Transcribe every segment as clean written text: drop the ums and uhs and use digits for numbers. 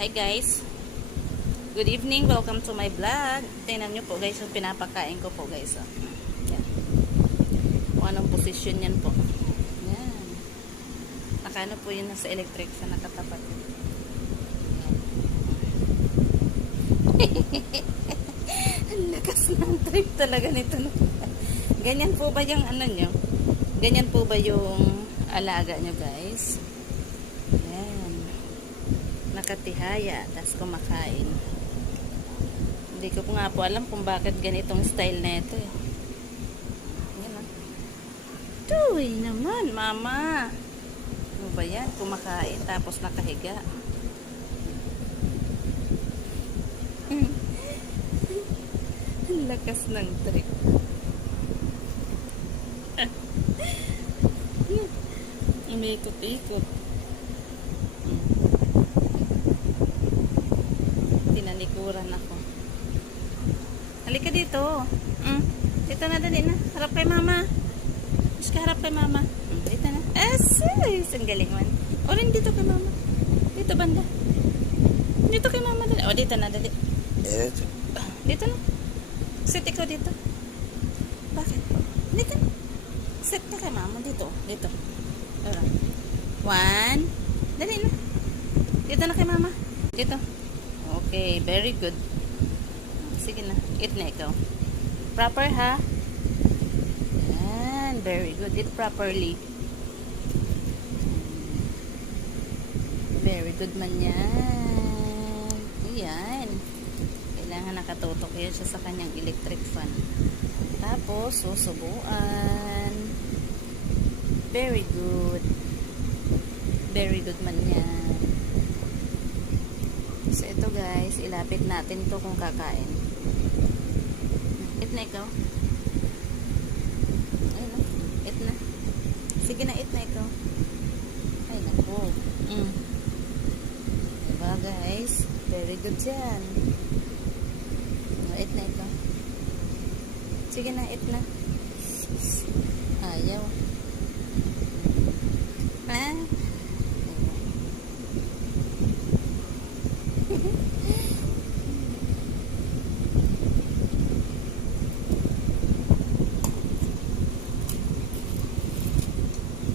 Hi guys, good evening, welcome to my vlog. Tingnan nyo po guys yung pinapakain ko po guys. Yan. Kung anong posisyon yan po. Yan. Nakano po yun sa electric sa nakatapat. Ang lakas ng trip talaga nito. Ganyan po ba yung ano nyo? Ganyan po ba yung alaga nyo guys? Yan. Nakatihaya, tas kumakain. Hindi ko nga po alam kung bakit ganitong style na ito eh. Yan o. Tuy naman, mama. Ano ba yan? Kumakain, tapos nakahiga. Ang lakas ng trip. Umikot-ikot. Tinalikuran ako. Halika dito. Dito na, dali na. Harap kay mama. Mas ka harap kay mama. Dito na. Sis! Ang galing man. O rin dito kay mama. Dito banda. Dito kay mama. Dali. O dito na, dali. Dito na. Sit ikaw dito. Bakit? Dito na. Sit ka kay mama. Dito. Dito. Dito. 1. Dali na. Dito na kay mama. Dito. Okay, very good. Sige na, eat na ikaw. Proper ha? Yan, very good. Eat properly. Very good man yan. Yan. Kailangan nakatutok yan siya sa kanyang electric fan. Tapos, susubuan. Very good. Very good man yan. So, ito guys, ilapit natin to kung kakain. Eat na ikaw. Ayun o. Eat na. Sige na, eat na ikaw. Ay, naku. Diba guys? Very good yan. Eat na ikaw. Sige na, eat na. Ayaw. Ha?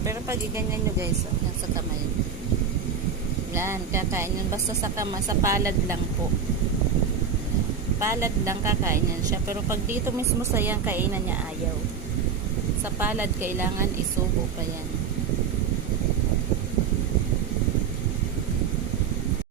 Pero pag iganyan nyo guys, yan sa kamay. Yan, kakain yan. Basta sa kamay, sa palad lang po. Palad lang kakain yan siya. Pero pag dito mismo sa yan, kainan niya ayaw. Sa palad, kailangan isubo pa yan.